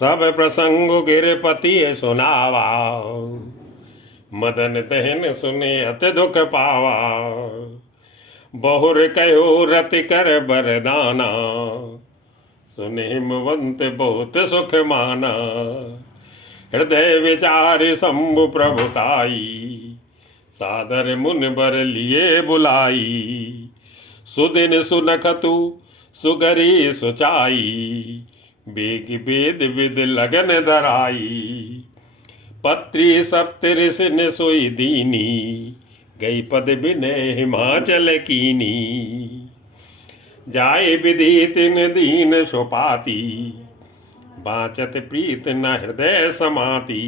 सब प्रसंग गिरपति सुनावा, मदन दहन सुने अति दुख पावा। बहुर कहो रति कर बरदाना, सुने हिमवंत बहुत सुख माना। हृदय विचार शंभु प्रभुताई, सादर मुन बर लिए बुलाई। सुदिन सुनख तू सुगरी सुचाई, बेग वेद विद लगन धराई। पत्री सप्तऋषि ने सोई दीनी, गई पद विनय हिमाचल कीनी। जाए विधि तिन दीन सुपाती, बाँचत प्रीत न हृदय समाती।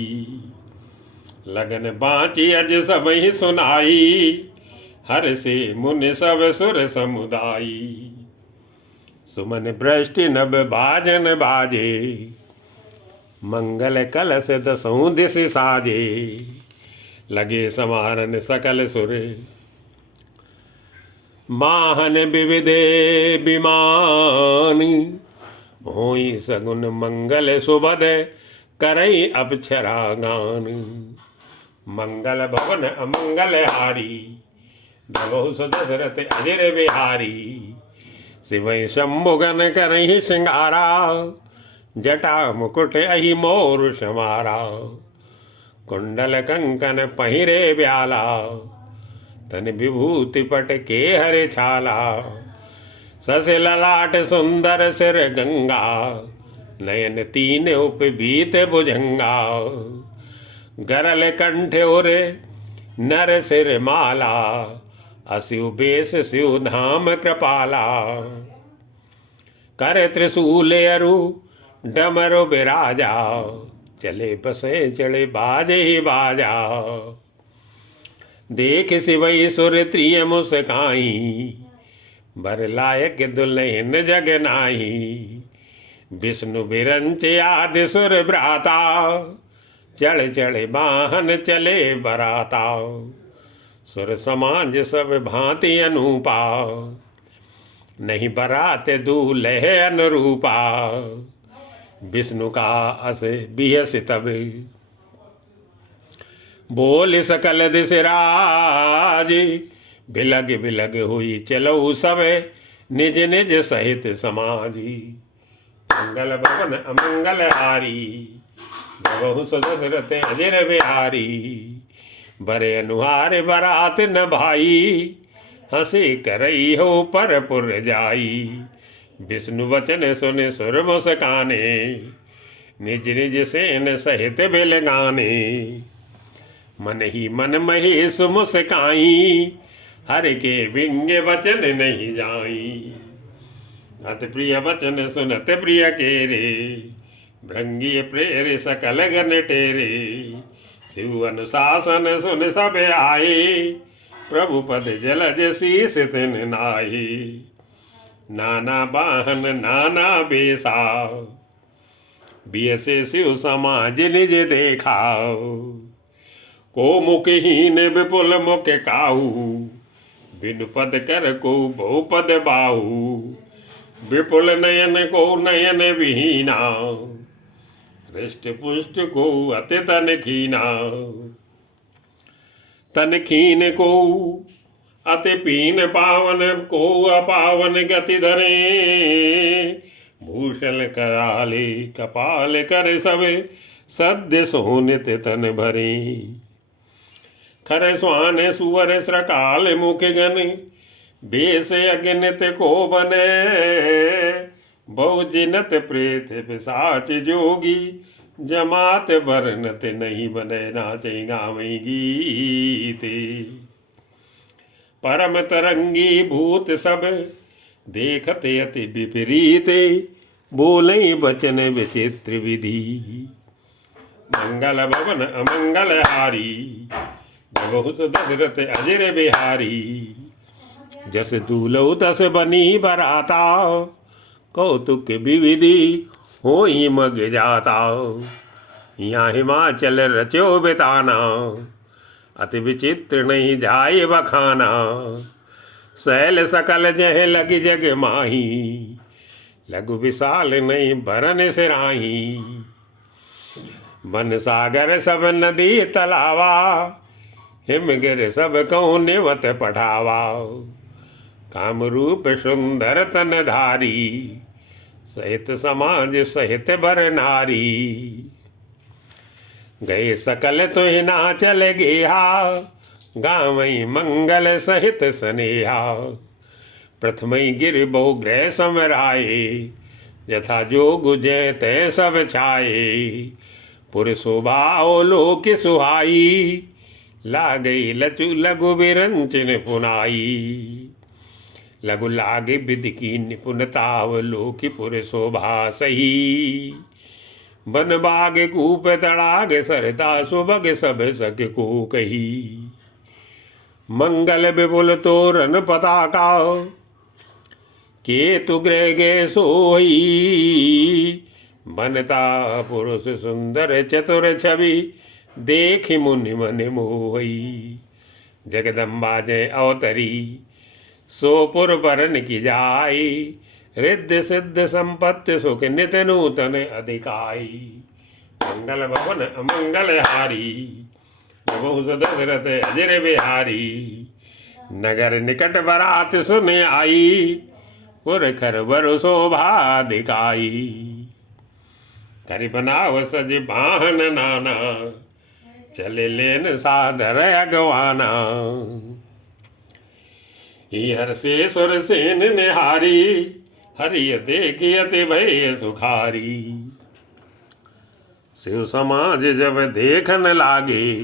लगन बाँची अज सब ही सुनाई, हर से मुनि सब सुर समुदाई। सुमन वृष्टि नभ भाजन बाजे, मंगल कलश दसों दिश साजे। लगे समारन सकल सुर, माहन विविधे विमानी। होई सगुन मंगल सुबद, करई अप्सरा गान। मंगल भवन अमंगल हारी, भगो सुदशरथ अजर बिहारी। शिवै शंभुगन करहि श्रृंगारा, जटा मुकुट अहि मोर समारा। कुंडल कंकन पहिरे ब्याला, तन विभूति पट के हरे छाला। सस ललाट सुंदर सिर गंगा, नयन तीन उपबीत भुजंगा। गरल कंठ उर नर सिर माला, असिउ बेस शिव धाम कृपाला। कर त्रिशूल अरु डमरु बिराजा, चले बसे चढ़े बाजे ही बाजा। देख शिवई सुर त्रिय मुस्काई, बर लायक दुल्हन जग नाही। विष्णु बिरंच आदि सुर भ्राता, चढ़ चढ़े वाहन चले बराता। सुर समाज सब भांति अनूपा, नहीं बरात दूल्हे अनुरूपा। विष्णु का अस बिहस तब, बोल सकल दिस राज। बिलग बिलग हुई चलो सब, निज निज सहित समाजी। मंगल भवन अमंगल हारी, भगहु सुदशरथ अजर बिहारी। बरे अनुहार बरात न भाई, हंसी करई हो परपुर जाई। विष्णु वचन सुन सुर मुस्काने, निज निज सेन सहित बिल गाने। मन ही मन महेश मुस्काई, हर के विंग वचन नहीं जाई। अति प्रिय वचन सुनत प्रिय केरे, भृंगी प्रेर सकल गन टेरे। शिव अनुशासन सुन सब आए, प्रभु पद जलज शीस तिन नाहि। नाना वाहन नाना बेसा, बियसे शिव समाज निज देखा। को मुखहीन विपुल मुख काहू, बिनु पद कर को बहुपद बाहू। विपुल नयन को नयन विहीना, हृष्ट पुष्ट को अति तन खीना। तन खीन को अति पीन, पावन को अपावन गति धरे। भूषण कराले कपाल कर सब, सद्य सोनित तन भरे। खर स्वान सुवर श्रकाल मुख गन, बेस अगनित को बने। बहु जिनत प्रेत पिशाच जोगी, जमात बरनत नहीं बने। नाचे गावई गीते, परम तरंगी भूत सब, देखते अति विपरीत। बोले वचन विचित्र विधि, मंगल भवन अमंगल हारी। बहुत दशरथ अजर बिहारी, जस दूलौ तस बनी बराता। कौतुक विविधि होई मग जाता, यहाँ हिमाचल रचो बिताना। अति विचित्र नहीं जाय बखाना, शैल सकल जह लग जग माही। लघु विशाल नहीं भरन सिराही, बन सागर सब नदी तलावा, हिमगिर सब कहूँ निवत पढ़ावा। काम रूप सुंदर तन धारी, सहित समाज सहित बर नारी। गए सकल तो ही ना चल गेहा, गावई मंगल सहित स्नेहा। प्रथमई गिर बहु ग्रह समराए, यथा जोग जय तय सब छाए। पुर शोभाओ लोक सुहाई, ला गई लचु लघु विरंचन पुनाई। लघु लागे विधि की निपुणता, लोक पुर शोभा सही। बन बाग कूप तड़ाग सरता, सुभग सब सख को कही। मंगल विपुल तोरण पताका, केतु गृह गे सोई। बनता पुरुष सुंदर चतुर छवि, देखि मुनि मन मोही। जगदम्बा जय अवतरी, सोपुर बरन की जाई। रिद्धि सिद्ध संपत्ति सुख नित नूतन अधिकाई। मंगल भवन अमंगल हारी, प्रभु दशरथ अजर बिहारी। नगर निकट बरात सुन आई, पुर खर बर शोभा दिखाई। कर बनाव सज बाहन नाना, चले लेन सादर अगवाना। हर से सुर सेन निहारी, हरिय देखियति भय सुखारी। शिव समाज जब देखन लागे,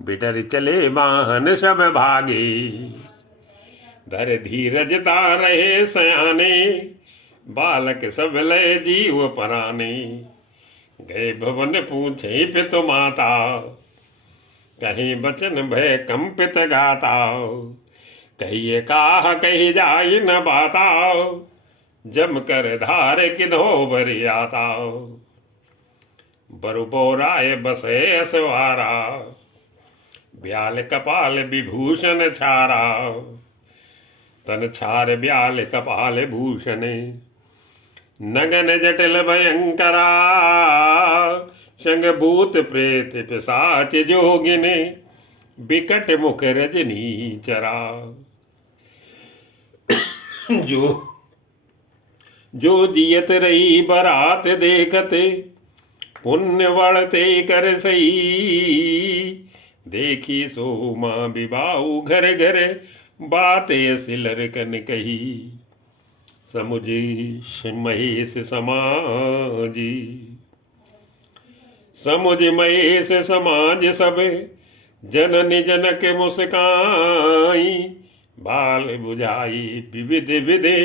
बिटर चले वाहन सब भागे। धर धीरजता रहे सयाने, बालक सब लय जीव पराने। गए भवन पूछे पितु माता, कहीं बचन भय कंपित गाता। कहिए काह कही जाई न बाता, जम कर धार किधो बरि आता। बरु बोराय बसे असवारा, ब्याल कपाल विभूषण छारा। तन छार ब्याल कपाल भूषण, नगन जटिल भयंकरा। संग भूत प्रेत पिशाच जोगिन, बिकट मुख रजनी चरा। जो जियत रही बरात देखते, पुण्य बढ़ते कर सही। देखी सोमा विबाऊ घर घर, बातें सिलर कन कही। समुझ महेश समाजी, समुझ महेश समाज सब। जननी जनक मुस्काई, बाल बुझाई विविध विधे।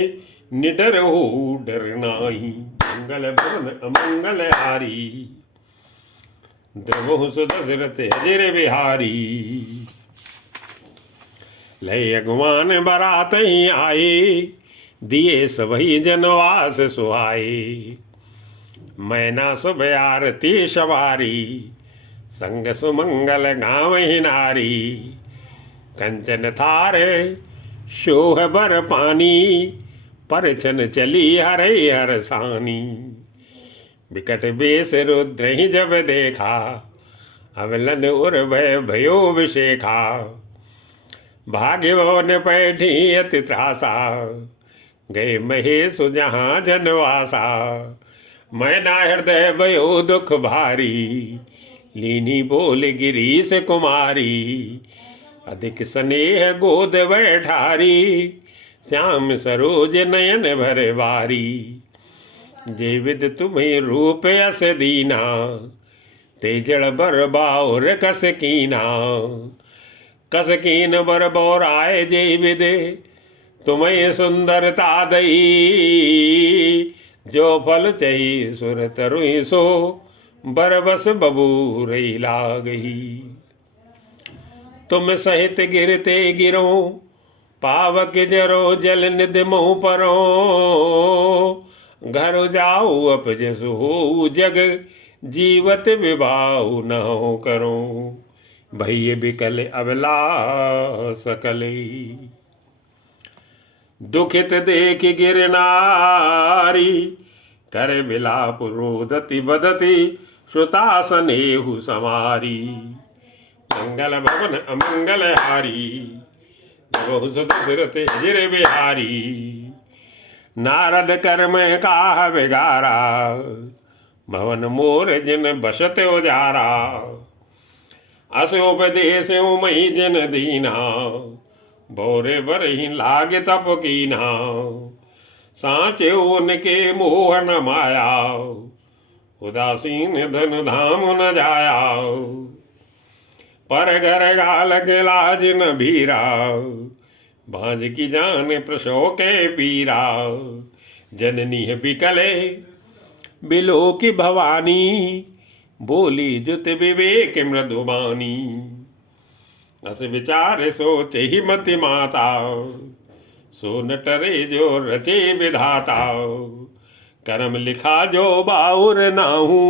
निडर हो डर नाई, मंगल भवन अमंगल हारी। द्रवहु सुदशरथ अजर बिहारी। लय अगवान बरात ही आए, दिए सबही जनवास सुहाए। मैना शुभ आरती सवारी, संग सुमंगल गाँव ही नारी। कंचन थारे शोह बर पानी, परछन चली हरे हर सानी। विकट बेस रुद्र ही जब देखा, अवलन उर भय भयो विशेखा। भाग्यवन पैठी अति त्रासा, गए महेश जहाँ जनवासा। मैना हृदय भयो दुख भारी, लीनी बोल गिरीश कुमारी। अधिक स्नेह गोद बैठारी, श्याम सरोज नयन भर बारी। जेविद तुम्हें रूप अस दीना, तेजड़ बर बाउर कस कीना। कस कीन बर बौराय जेविद, तुम्हें सुंदरता दई। जो फल चही सुर तरुई सो, बरबस बबूर लागही। तुम सहित गिरते गिरो, पावक जरो जल निधि मोह परो। घर जाओ अपजस हो जग, जीवत विवाह न हो करो। भय बिकल अबला सकले, दुखित देख गिरनारी। कर विलाप रोदति बदति, श्रुता सनेहु समारी, मंगल भवन अमंगल हारी, जबहु सुत सिरत अजिर बिहारी। नारद कर में काह बिगारा, भवन मोर जिन बसत उजारा। अस उपदेश मई जिन दीना, बोरे बरही लागे तप कीना। सांचे उनके मोह न माया, उदासीन धन धाम न जाया। पर घर गाल के लाज न भीरा, भांज की जान प्रसो के पीरा। जननी बिकले बिलो की भवानी, बोली जुत विवेक मृदुबानी। अस विचार सोच ही मति माता, सो न टरे जो रचे विधाता। कर्म लिखा जो बाउर नाहू,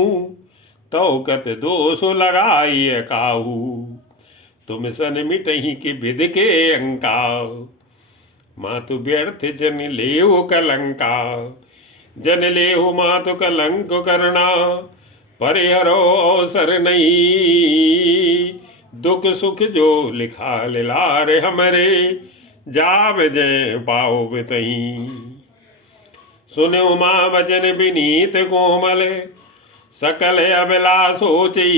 तो कत दोष लगाई काहू। तुम सन मिटही की विध के अंका, मातु व्यर्थ जन लेहु कलंका। जन लेहु मातु कलंक करना, परिहरो अवसर नहीं। दुख सुख जो लिखा लिलार हमरे, जाव जय पाओ बितही। सुने उमा वचन विनीत कोमल, सकल अभिलाष सोचई।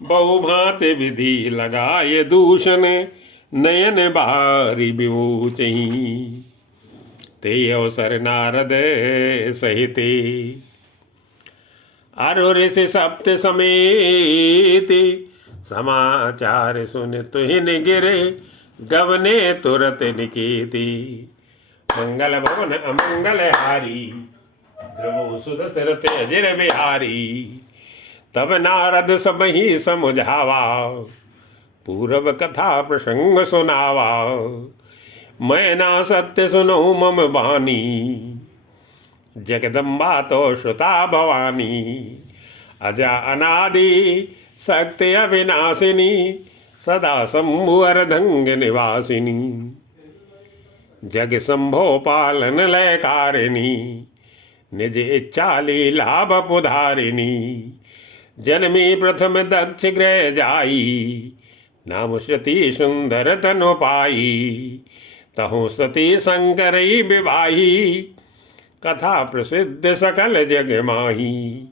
बहु भांत विधि लगाए दूषण, नयन बारी विमोचई। ते अवसर नारद सहिते, अरु ऋषि सप्त समेत। समाचार सुन तुहिन गिरे, गवने तुरत निकेती। मंगल भवन अमंगल हारी, ध्रुव सुध सिरत अजिर बिहारी। तब नारद सब ही समुझावा, पूर्व कथा प्रसंग सुनावा। मैं ना सत्य सुनो मम बानी, जगदम्बा तो श्रुता भवानी। अजा अनादि शक्ति अविनाशिनी, सदा शंभु अर्धंग निवासिनी। जग शंभो पालन लयकारिणी, निज इच्छा लीलाभ पुधारिणी। जन्मी प्रथम दक्ष गृह जाई, नाम श्रुति सुंदर तनु पाई। तहु सती शंकरई विवाही, कथा प्रसिद्ध सकल जग माही।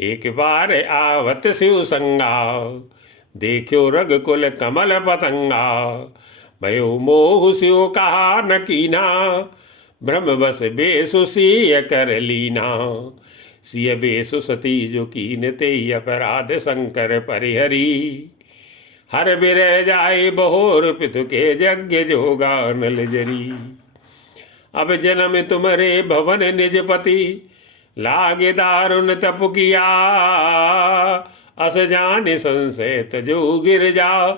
एक बार आवत शिव संगा, देखो रघुकुल कमल पतंगा। भयो मोह शिव कहा न कीना, ब्रह्म बस बेसु सिय कर लीना। सिय बेसु सती जो कीन ते अपराध शंकर परिहरी। हर बिरह जाए बहोर पितु के यज्ञ जोगा नल जरी। अब जन्म तुम्हारे भवन निज पति, लागे दारुण तप किया। अस जान संशय तजो गिर जाओ,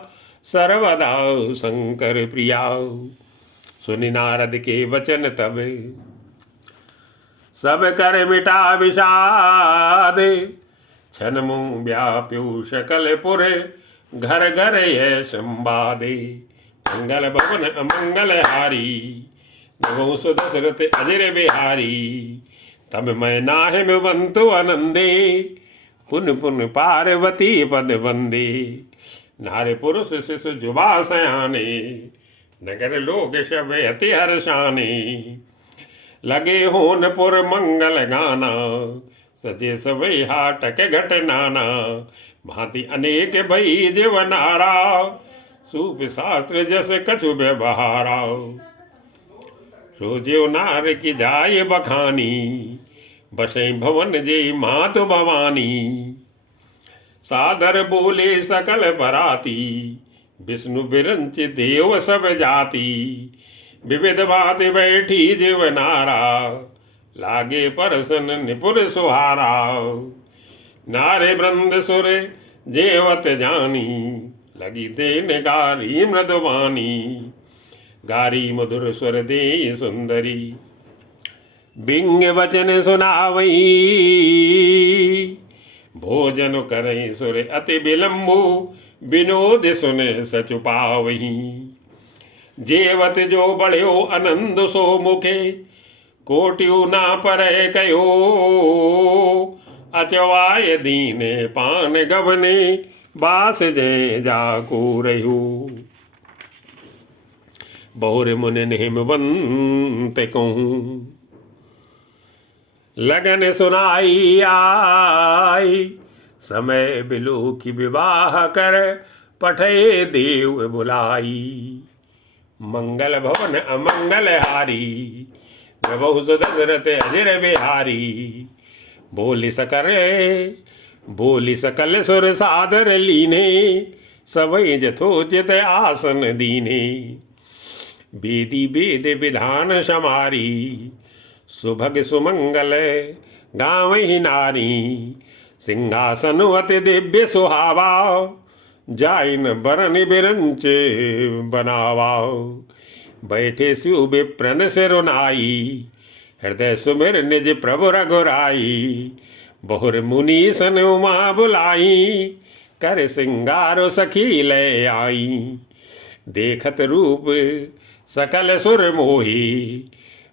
सर्वदा शंकर प्रिया। सुनि नारद के वचन तब, सब कर मिटा विषाद। छन मुँह व्याप्यु सकल पुर, घर घर यह संवादे। मंगल भवन अमंगल हारी, नमो सुदशरथ अजिर बिहारी। तब मैं नाहिम बंतु आनंदे, पुन पुन पार्वती पद वंदे। नारे पुरुष शिशु जुबा सयाने, नगर लोग शब अति हर्षाने। लगे होनपुर मंगल गाना, सजे सवै हाटक घट नाना। भांति अनेक भई जीवनारा, सूप शास्त्र जस कछु व्यवहारा। सोज्यो नार की जाय बखानी, बसै भवन जय मातु भवानी। सादर बोले सकल बराती, विष्णु बिरंच देव सब जाति। विविध बात बैठी जीवनारा, लागे परसन निपुर सुहारा। नारे वृंद सुर जेवत जानी, लगी देन गारी मृदुवानी। गारी मधुर स्वर दे सुंदरी, बिंग वचन सुनावई। भोजन करई सुर अति विलंबु, विनोद सुन सचु पावही। जेवत जो बढ़्यो आनंद सो मुखे, कोटियु ना पर कयो। नाचवाय दीने पान गवने बास जय जाको रहू बहुर मुनि हिमवंत कहूँ लगन सुनाई आई समय बिलु की विवाह कर पठे देव बुलाई मंगल भवन अमंगल हारी प्रभु दशरथ अजर बिहारी बोली सकल सुर सादर लीने सबई जथोचित आसन दीने वेदी वेद विधान समारी सुभग सुमंगल गावहि नारी सिंहासन अति दिव्य सुहावा जाइन बरन बिरंचे बनावा बैठे शिव विप्रन सिरुनाई हृदय सुमिर निज प्रभु रघुराई बहुर मुनीसन उमा बुलाई कर सिंगारो सखी ले आई देखत रूप सकल सुर मोही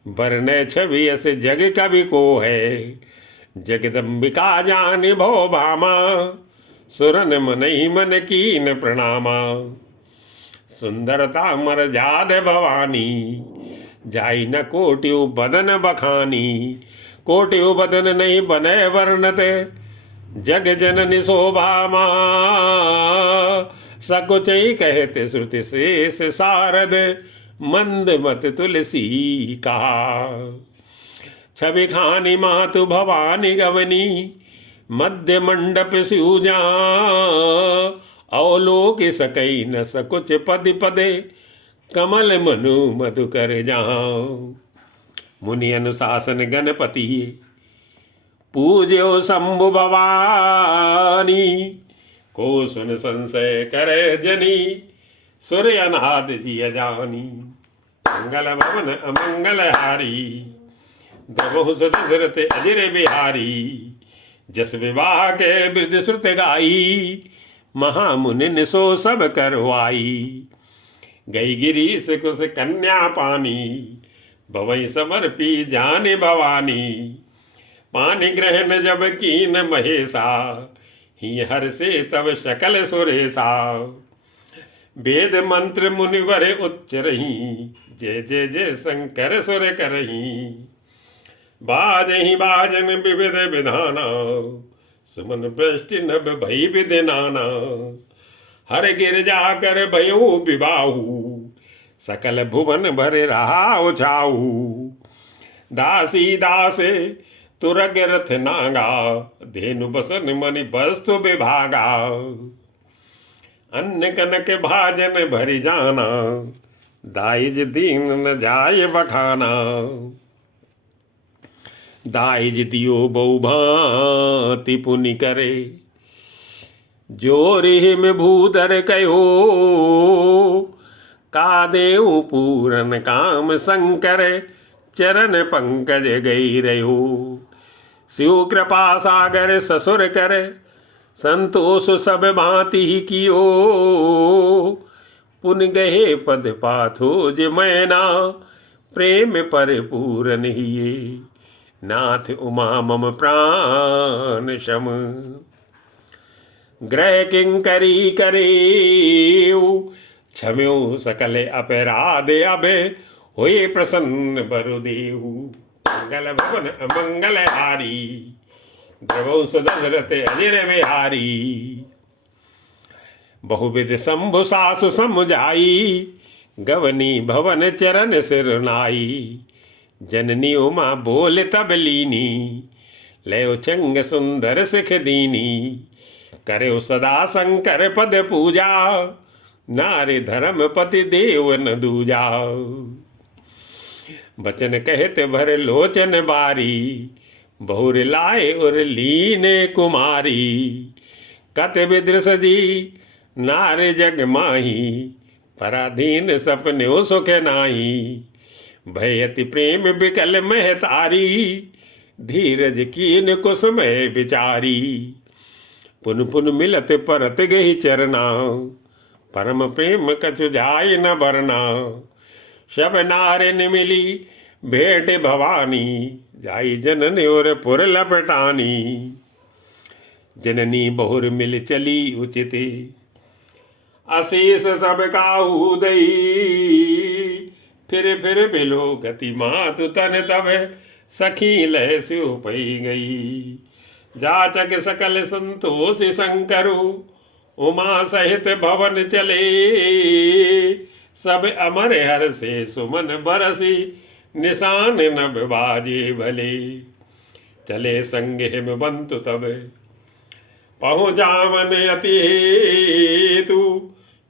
बरने छवि अस जग कवि को है जगदम्बिका जान भो भामा सुरन मनहि मन कीन प्रणामा सुंदरता मर जाद भवानी जाई न कोटियु बदन बखानी कोटियु बदन नहीं बने वर्णत जग जननि शोभा मा सकुच कहते श्रुति शेष सारद मंद मत तुलसी कहा छवि खानी मातु भवानी गवनी मध्य मंडप सिउजा अवलोक सकई न सकुच पद पदे कमल मनु मधुकर जहाँ मुनि अनुशासन गणपति पूज्यो शंभु भवानी को सुन संशय करे जनी सूर्य अनाद जिय जानी मंगल भवन अमंगल हारी द्रवहु दशरथ अजर बिहारी जस विवाह के वृद्ध श्रुत गाई महामुनि ने सो सब करवाई गई गिरीश कुश कन्या पानी भवई समर्पी जाने भवानी पानी ग्रहण जब कीन महेशा ही हर से तब शकल सुरेशा वेद मंत्र मुनिवर उच्च रही जय जय जय शंकर सुर करही बाजहि बाजन विविध विधाना सुमन वृष्टि नभ भई विधि नाना हर गिरजा कर भयो विबाहु सकल भुवन भर रहा उछाऊ दासी दासे तुरग रथ नागा धेनु बसन मणि वस्तु विभागा अन्न कनक भाजन भरि जाना दाइज दीन न जाय बखाना दाइज दियो बहु भांति पुनि करे जोरे में भूधर कहो का देव पूरन काम शंकर चरण पंकज गई रहो शिव कृपा सागर ससुर कर संतोष सब भांति ही कियो पुन गहे पद पाथो जे मैना प्रेम पर पूरन हिये नाथ उमा मम प्राण शम ग्रह किंकरी करे क्षम्यो सकल अपराध अभे होए प्रसन्न बरुदेहु मंगल भवन मंगल हारी द्रवौ दशरथ अजर बिहारी बहुविध शंभु सासु समुझाई गवनी भवन चरण सिरनाई जननी उमा बोल तब लीनी लयो चंग सुंदर सिख दीनी करे सदा शंकर पद पूजा नारे धर्म पति देव न दूजा बचन कहते भर लोचन बारी बहुर लाए उर लीने कुमारी कत विदृश जी नारे जग माही पराधीन सपने सुख नाही भयति प्रेम बिकल महतारी धीरज कीन कुसुमय विचारी पुन पुन मिलत परत गही चरना परम प्रेम कछु जाय न बरना शब नारिन मिली भेंट भवानी जाई जनन और पुर लपटानी जननी बहुर मिल चली उचित, अशेष सब काहू दई, फिर मिलो गति मातु तन तब, सखी लय से उपई गई। जाचक सकल संतोष शंकरु, उमा सहित भवन चले, सब अमर हर से सुमन बरसी, निशान नभ बाजे भले। चले संग हिमवंतु तब, पहुँचावन अति हेतु,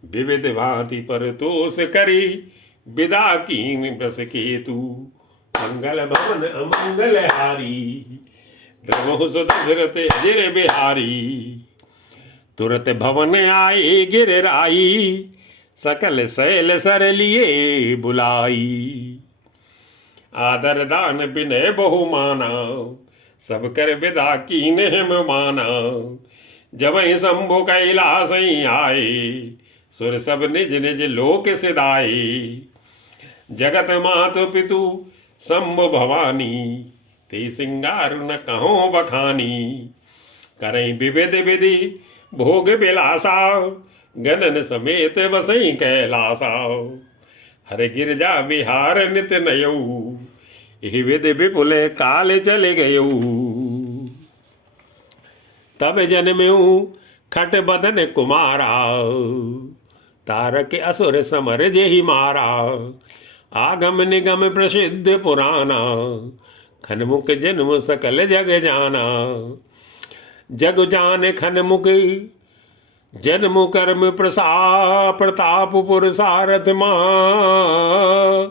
विविध भांति पर तोष करी, विदा कीन बस केतु। मंगल भवन अमंगल हारी, द्रवहु सुदशरथ अजिर बिहारी। तुरत भवन आए गिरराई, सकल शैल सर लिए बुलाई। आदर दान विनय बहुमाना, सब कर विदा कीन हिम माना। जब शंभु कैलास आए, सुर सब निज निज लोक सिधाए। जगत मातु पितु शंभु भवानी, ते सिंगार न कहो बखानी। करें विविध विधि भोग बिलासा, गणन समेत बसई कैलासा। हर गिरजा विहार नित नयऊ, यही विधि विपुल काल चले गयऊ। तब जन्म्यू खट बदन कुमारा, तारक असुर समर जेहि मारा। आगम निगम प्रसिद्ध पुराना, खनमुख जन्म सकल जग जाना। जग जान खनमुख जन्म कर्म प्रताप पुरुषारथ मां।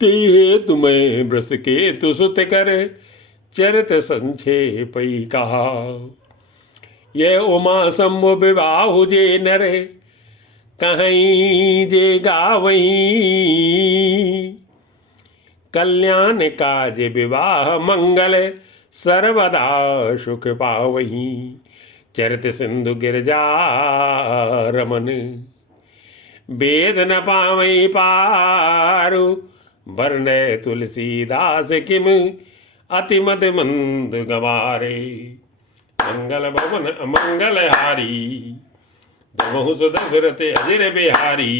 ते तुम्हें ब्रस के तु सुत कर, चरित संक्षेप कहा। ये उमा शंभु विवाह जे नर, कहीं जे गावहीं। कल्याण काज विवाह मंगल, सर्वदा सुख पावहीं। चरित सिंधु गिरजा रमन, वेद न पावई पारु। वर्णय तुलसीदास किम, अति मद मंद गवारे। मंगल भवन अमंगल हारी, बहु सुदशरथ अजिर बिहारी।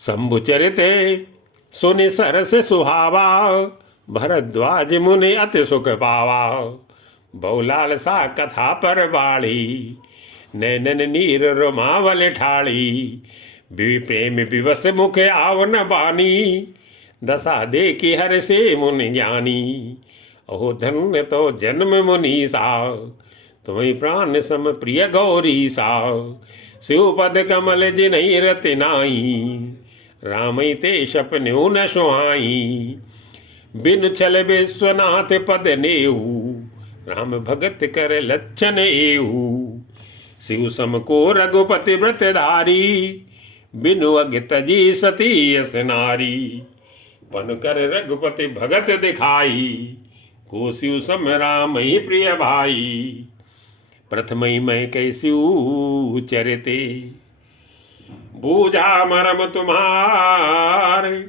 शंभु चरित सुनि सरस सुहावा, भरद्वाज मुनि अति सुख पावा। बहुलाल सा कथा पर बाड़ी, नैनन नीर रोमावल ठाड़ी। प्रेम विवश मुख आवन बानी, दशा देखी हर से मुनि ज्ञानी। अहो धन्य तो जन्म मुनीसा, तुम्हें प्राण सम प्रिय गौरी सा। शिवपद कमल जिन्हि रति नाई, रामई ते सपन्यो न सुहाई। बिन छल विश्वनाथ पद नेहू, राम भगत कर लक्षण एहू। शिव सम को रघुपति व्रत धारी, बिनु अग तजी सती यस नारी। पन कर रघुपति भगत दिखाई, को शिव सम राम ही प्रिय भाई। प्रथम ही मैं कैस्यू चरिते, बूझा मरम तुम्हारे।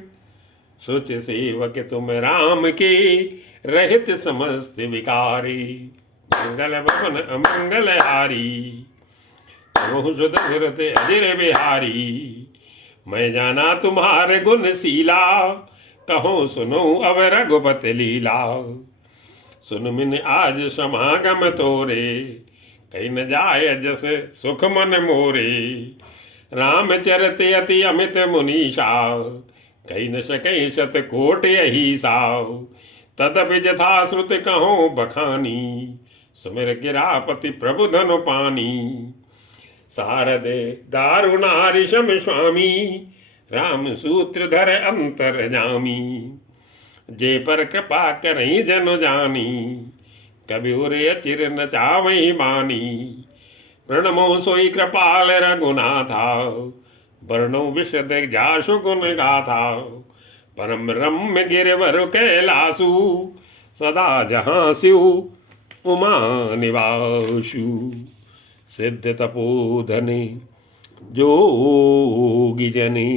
सोच सेवक तुम राम के, रहित समस्त विकारी। मंगल भवन अमंगल हारी, बहु सुदशरथ अजिर बिहारी। मैं जाना तुम्हारे गुण शीला, कहो सुनो अब रघुपति लीला। सुन मिन आज समागम तोरे, कहीं न जाय जस सुख मन मोरे। रामचरित अति अमित मुनीषा, कहीं न सके शत कोट अहिसा। तदपि जथा श्रुत कहो बखानी, सुमिर गिरापति प्रभु धनु पानी। शारद दारुणारि शम स्वामी, राम सूत्रधर अंतर जामी। जे पर कृपा करई जन जानी, कभी उरे अचिर न चावई बानी। प्रणमो सोई कृपाल रघुनाथा, वर्णो विशद जासु गुण गाथा। परम रम्य गिरवर कैलासु, सदा जहाँ शिव उमा निवासु। सिद्ध तपोधने जोगी जने,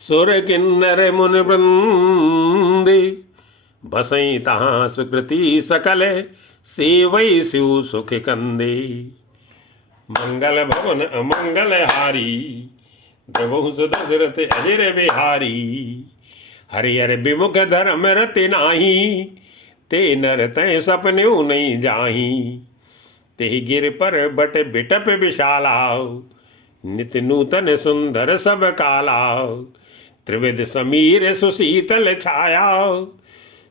सुर किन्नर मुनि वृंदे। बसई तहाँ सुकृति सकल सेवई शिव सुख कंदे। मंगल भवन अमंगल हारी द्रवहु दशरथ अजर बिहारी। हरिहर विमुख धर्म रति नाही ते नर तय सपने नहीं जाही। ते गिर पर बट बिटप विशाला नित नूतन सुंदर सब काला। त्रिविध समीर सुशीतल छाया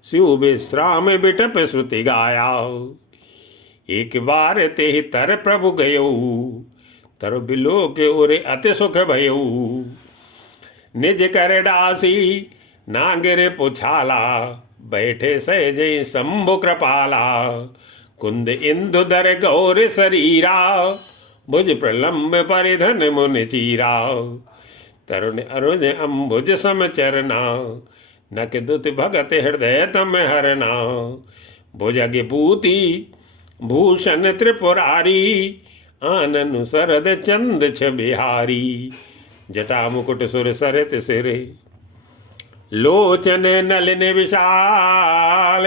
शिव विश्राम बिटप श्रुति गाया। एक बार ते तर प्रभु गयो तर बिलो के उरे अति सुख भयो। निज कर डासी नागिर पुछाला बैठे सहजे शंभु कृपाला। कुंद इंदु दर गौर शरीरा भुज प्रलंब परिधन मुन चीरा। तरुण अरुण अम्बुज सम चरना नक दुत भगत हृदय तम हरना। भुजग पूति भूषण त्रिपुरारी आनन सरद चंद छ बिहारी। जटा मुकुट सुर सरित सिरे लोचन नलिन विशाल।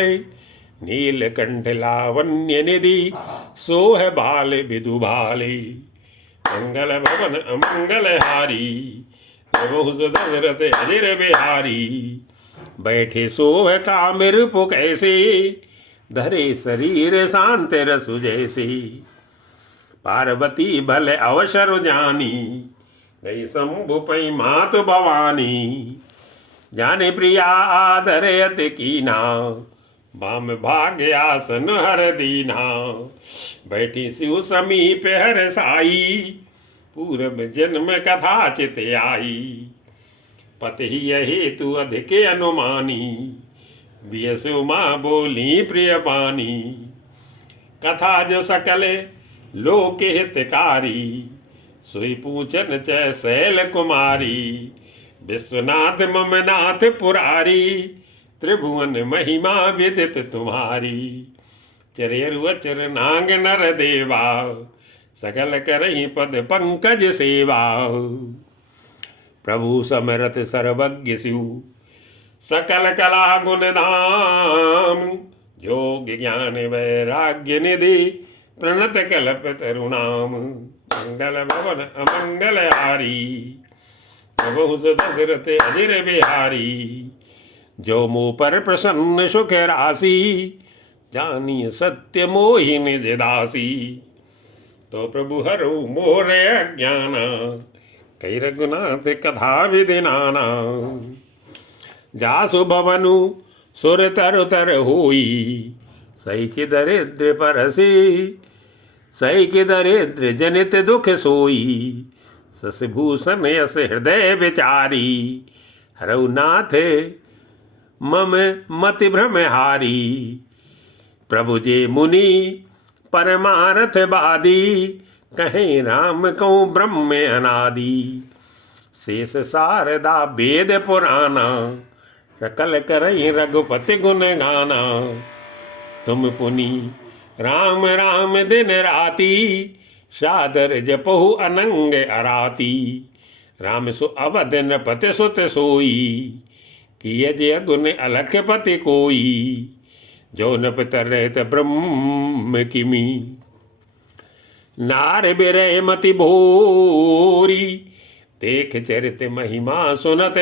नीलकंठ लावण्य निधि सोह बाल विदु भाले। मंगल भवन अमंगल हारी दशरथ अजर बिहारी। बैठे सोह कामिर पुक ऐसे धरे शरीर शांत रसु जैसे। पार्वती भले अवसर जानी गई शंभु पै मातु भवानी। जाने प्रिया आदर अति कीना बाम भाग्य आसन हर दीना। बैठी शिव समीप हर साई पूर्व जन्म कथा चित आई। पति हेतु अधिक अनुमानी बियस उमा बोली प्रिय बानी। कथा जो सकल लोक हितकारी सोई पूछन च शैल कुमारी। विश्वनाथ मम नाथ पुरारी त्रिभुवन महिमा विदित तुम्हारी। चरेरु अचर नांग नर देवा सकल करहि पद पंकज सेवा। प्रभु समरथ सर्वज्ञ शिव सकल कला गुण धाम। योग ज्ञान वैराग्य निधि प्रणत कल्प तरुणाम। मंगल भवन अमंगल हारी प्रभु दशरथ अजर बिहारी। जो मुँह पर प्रसन्न सुख राशि जानिय सत्य मोहि निज दासी। तो प्रभु हरु मोर अज्ञान कई रघुनाथ कथा विधि नाना। जासु भवनु सुर तर तर होई सही कि दरिद्र परसी। सही कि दरिद्र जनित दुख सोई शशिभूषण यस हृदय विचारी। हरऊ नाथ मम मति भ्रम हारी प्रभु जे मुनि परमारथ बादी। कहें राम कहूँ ब्रह्म अनादि शेष शारदा वेद पुराना। सकल करई रघुपति गुण गाना। तुम पुनि राम राम दिन राती सादर जपहु अनंग अराती। राम सु अवध नपति सुत सोई किय जय गुण अलख पति कोई। जो नपत रहत ब्रह्म किमी नार बिरह मति भोरी। देख चरित महिमा सुनत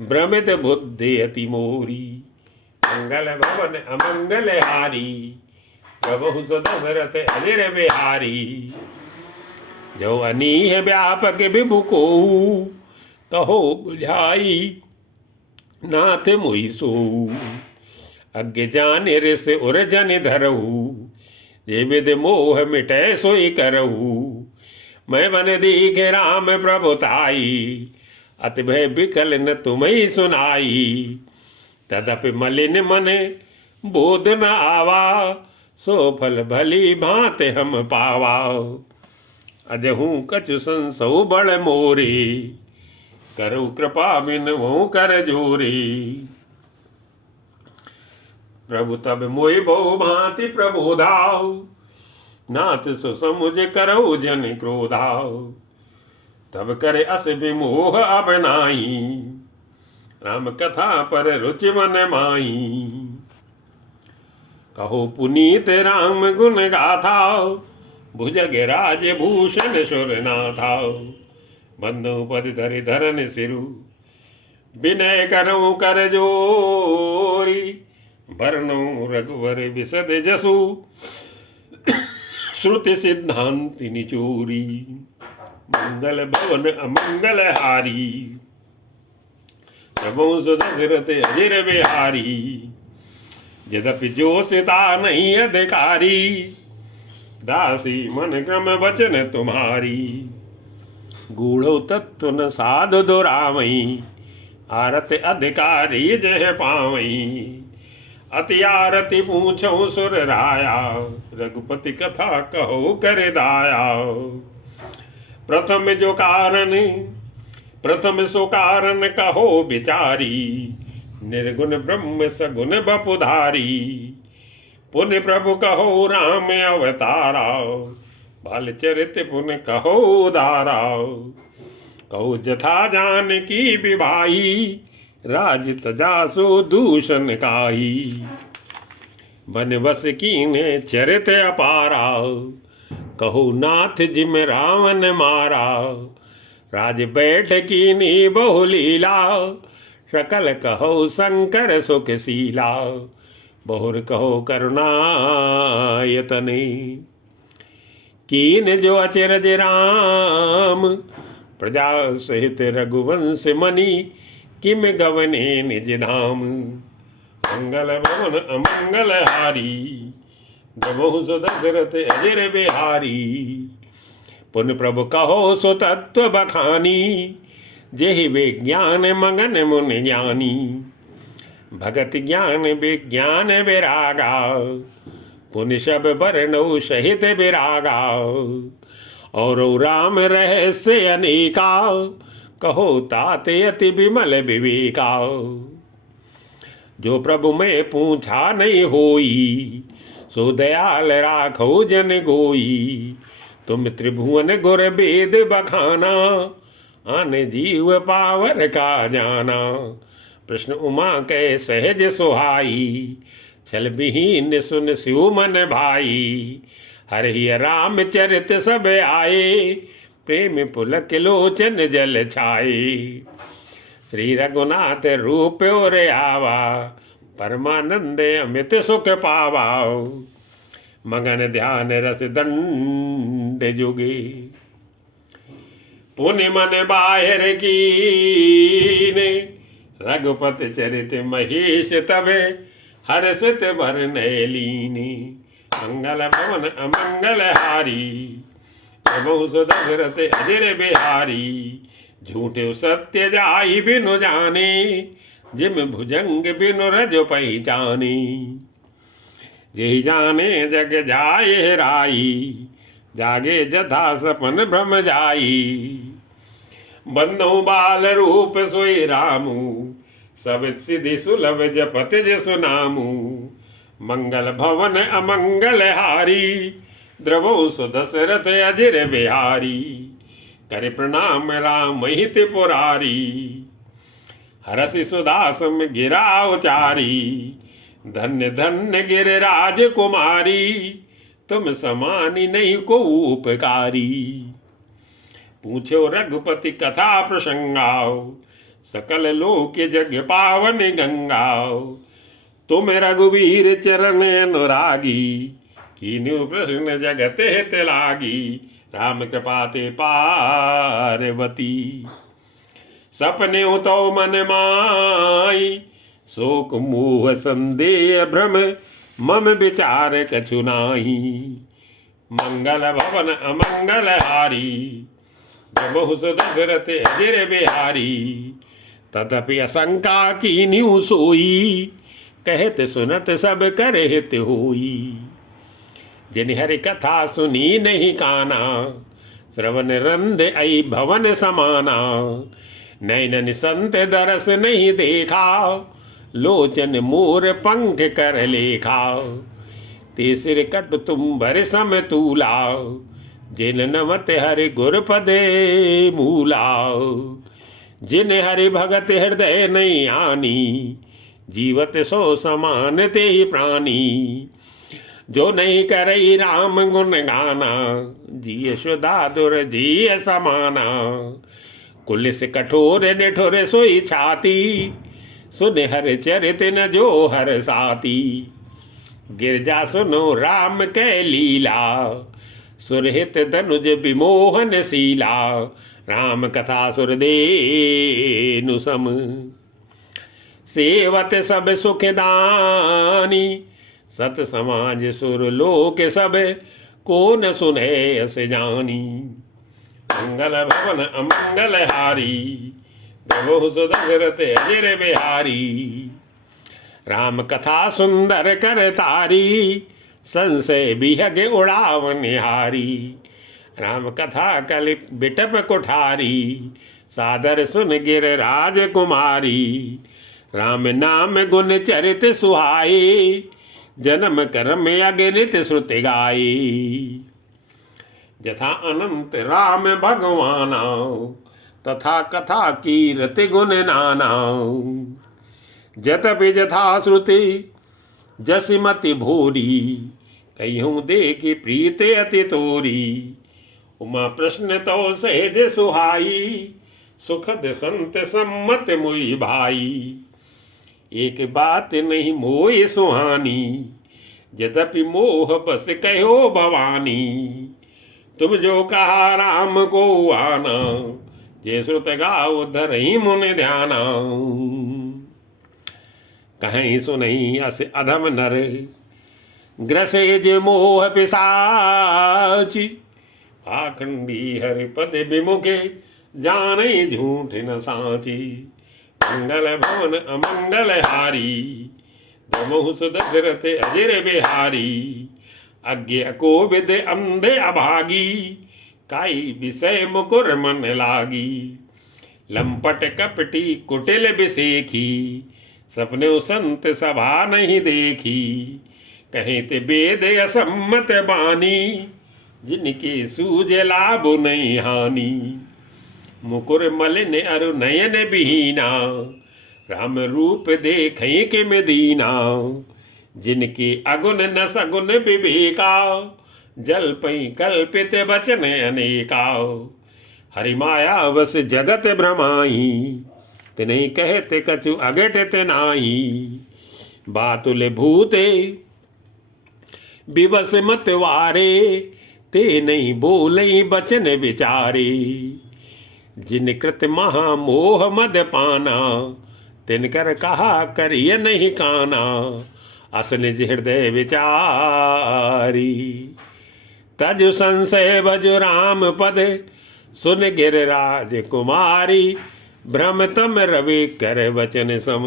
भ्रमित बुद्धि अति मोरी। मंगल भवन अमंगल हारी प्रभु दशरथ अजर बिहारी। जो अनीह व्यापक विभु को कहो बुझाई नाथ मुहि सो। अज्ञ जान ऋष उर्जन धरऊ ये विध मोह मिटै सोई करऊ। मैं बन दीख राम प्रभुताई अति भय विकल न तुम्हें सुनाई। तदपि मलिन मन बोध न आवा सो फल भली भांत हम पावा। अजहू कछु संसौ बड़ मोरे करु कृपा बिन वो कर जोरे। प्रभु तब मोहि बहु भांति प्रबोधाओ नाथ सो समुझ करऊ जन क्रोधाओ। तब करे अस विमोह अब नाई राम कथा पर रुचि मन माई। कहो पुनीत राम गुण गाथा, भुजग राज भूषण सुर नाथा। बंधु पद धरि धरन सिरु, विनय करऊं कर जोरी। वर्णऊं रघुवर विशद जसु, श्रुति सिद्धांति निचोरी। मंगल भवन अमंगल हारी, प्रभु सुदशरथ अजिर बिहारी। यद्यपि जोशिता नहीं अधिकारी, दासी मन क्रम वचन तुम्हारी। गूढ़ो तत्व न साधु दुरावई, आरत अधिकारी जह पावई। अति आरती पूछो सुर राया, रघुपति कथा कहो कर दाया। प्रथम सो कारण कहो विचारी। निर्गुण ब्रह्म सगुण बपुधारी। पुण्य प्रभु कहो राम अवतारा, बाल चरित पुण्य कहो उदारा। कहो जथा जानकी विवाही, राज तजासो दूषण काई। बन बस कीने चरित अपारा, कहो नाथ जिम रावण मारा। राज बैठ कीनी बहु लीला, सकल कहो शंकर सुखशीला। बहुर कहो करुणायतने, कीन जो अचरज राम। प्रजा सहित रघुवंश मणि, किम गवने निज धाम। मंगल भवन अमंगल हारी, गबहु सो दशरथ अजिर बिहारी। पुन प्रभु कहो सो तत्व बखानी, जेहि विज्ञान मगन मुनि ज्ञानी। भगत ज्ञान विज्ञान विरागा, पुन सब बरनौ सहित विरागा। और राम रहस्य अनेका, कहो ताते अति विमल विवेका। जो प्रभु में पूछा नहीं होई, सो दयाल राखो जन गोई। तुम त्रिभुवन गुर वेद बखाना, आन जीव पावर का जाना। प्रश्न उमा कै सहज सुहाई, छल विहीन सुन शिव मन भाई। हरि राम चरित सब आए, प्रेम पुलक लोचन जल छाए। श्री रघुनाथ रूप और आवा, परमानंद अमित सुख पावा। मगन ध्यान रस दंड जुगे, पुण्य मन बाहिर कीने। रघुपति चरित महेश तबे, हर्षित भरने लीनी। मंगल भवन अमंगल हारी, प्रभु सुदशरथ अजिर बिहारी। झूठे सत्य जाई बिनु जाने, जिम भुजंग बिनु रज पहचाने। जेहि जाने जग जाए राई, जागे जथा सपन भ्रम जाई। बंधु बाल रूप सोई रामू, सब सिद्धि सुलभ जपत जसु नामू। मंगल भवन अमंगल हारी, द्रवो सुदशरथ अजिर बिहारी। कर प्रणाम राम हित पुरारी, हरसि सुदासम गिरा उचारी। धन्य धन्य गिरिराज कुमारी, तुम समानी नहीं को उपकारी। पूछो रघुपति कथा प्रसंगाओ, सकल लोक जग पावन गंगाओ। तुम रघुवीर चरण अनुरागी, कीन्यु प्रश्न जगत हित लागी। राम कृपा ते पार्वती, सपने तो मन माई। शोक मोह संदेह भ्रम, मम विचार कछु नाही। मंगल भवन अमंगल हारी, प्रभु सुदशरथ अजिर बिहारी। तदपि असंका कीन्यु सोई, कहत सुनत सब कर हित होई। जिन हरि कथा सुनी नहीं काना, श्रवण रंध आई भवन समाना। नैनन संत दरस नहीं देखा, लोचन मोर पंख कर लेखा। ते सिर कट तुम भर सम तूला, जिन नमत हरि गुर पदे मूला। जिन हरि भगत हृदय नहीं आनी, जीवत सो समान ते ही प्राणी। जो नहीं करई राम गुण गाना, जिय सुधाधुर जिय समाना। कुलिस कठोर निठुर सोई छाती, सुन हर चरित न जो हर साती। गिरजा सुनो राम कै लीला, सुरहित धनुज विमोहन शीला। राम कथा सुरदेनु सम, सेवत सब सुखदानी। सत समाज सुर लोक सब, को न सुने अस जानी। मंगल भवन अमंगल हारी, प्रभु सुदशरथ अजर बिहारी। राम कथा सुंदर कर तारी, संशय बिहग उड़ाव निहारी। राम कथा कल बिटप कुठारी, सादर सुन गिर राजकुमारी। राम नाम गुण चरित सुहाई, जन्म कर्म अगणित श्रुति गाई। यथा अनंत राम भगवाना, तथा कथा कीरति गुण नाना। जतपि जथा श्रुति जसिमति भूरी, कह्यूं देखि प्रीति अति तोरी। उमा प्रश्न तो सहज सुहाई, सुखद संत सम्मत मुई भाई। एक बात नहीं मोहि सुहानी, यद्यपि मोह बस कहो भवानी। तुम जो कहा राम को आना, जे श्रुत गाओ धरहि मुन ध्याना। कहीं सुनई अस अधम नर, ग्रसे जे मोह पिशाची। पाखंडी हरि पद विमुखे, जाने झूठ न साची। मंगल भवन अमंगल हारी, दमोह सुदशरथ अजर बिहारी। अज्ञ को विद अंधे अभागी, काई विषय मुकुर मन लागी। लंपट कपटी कुटिल बिसेखी, सपने संत सभा नहीं देखी। कहे ते वेद असम्मत बानी, जिनके सूझ लाभ नहीं हानि। मुकुर मलिन अरु नयन बिहीना, राम रूप देखई के मदीना। जिनके अगुन न सगुन विवेका, जल पई कल्पित वचन अनेका। हरि माया वस जगत भ्रमाई, तिन्हीं कहते कछु अघटित नाही। बातुल भूते विवश मत वारे, ते नहीं बोलई बचन विचारे। जिन कृत महामोह मद पाना, तिनकर कहा करिय नहीं काना। अस निज हृदय विचारी, तजु संशय बजु राम पद। सुन गिरिराज कुमारी, भ्रम तम रवि कर वचन सम।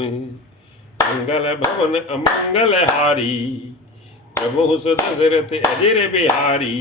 मंगल भवन अमंगल हारी, प्रभु सुदशरथ अजर बिहारी।